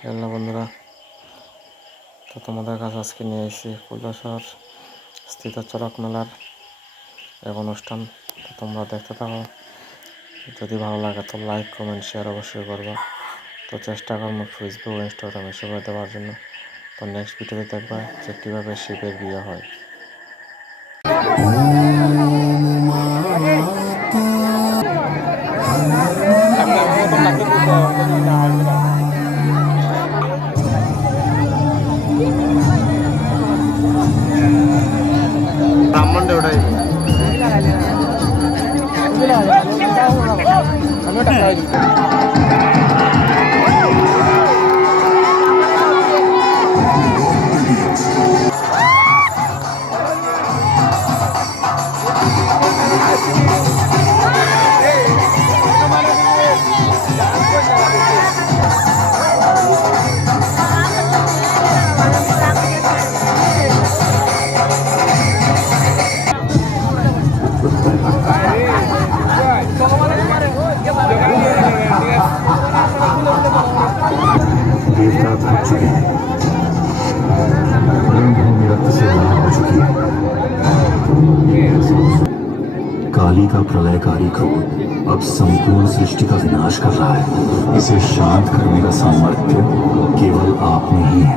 Hello বন্ধুরা, তো তোমাদের কাছে আজকে নিয়ে এসেছি কৈলাসহর স্থিত চড়ক মেলার এক অনুষ্ঠান। তো তোমরা দেখতে থাকো। যদি ভালো লাগে তো লাইক কমেন্ট শেয়ার অবশ্যই করবা। তো চেষ্টা করবো ফেসবুক ইনস্টাগ্রামে সবাই দেওয়ার জন্য। তো নেক্সট ভিডিওতে দেখবা যে কীভাবে শিবের বিয়ে হয়। ব্রাহ্মণটা ওটাই देवता थक चुके हैं। रणभूमि रक्त से लाल हो चुकी है। काली का प्रलयकारी क्रोध अब संपूर्ण सृष्टि का विनाश कर रहा है। इसे शांत करने का सामर्थ्य केवल आप में ही है।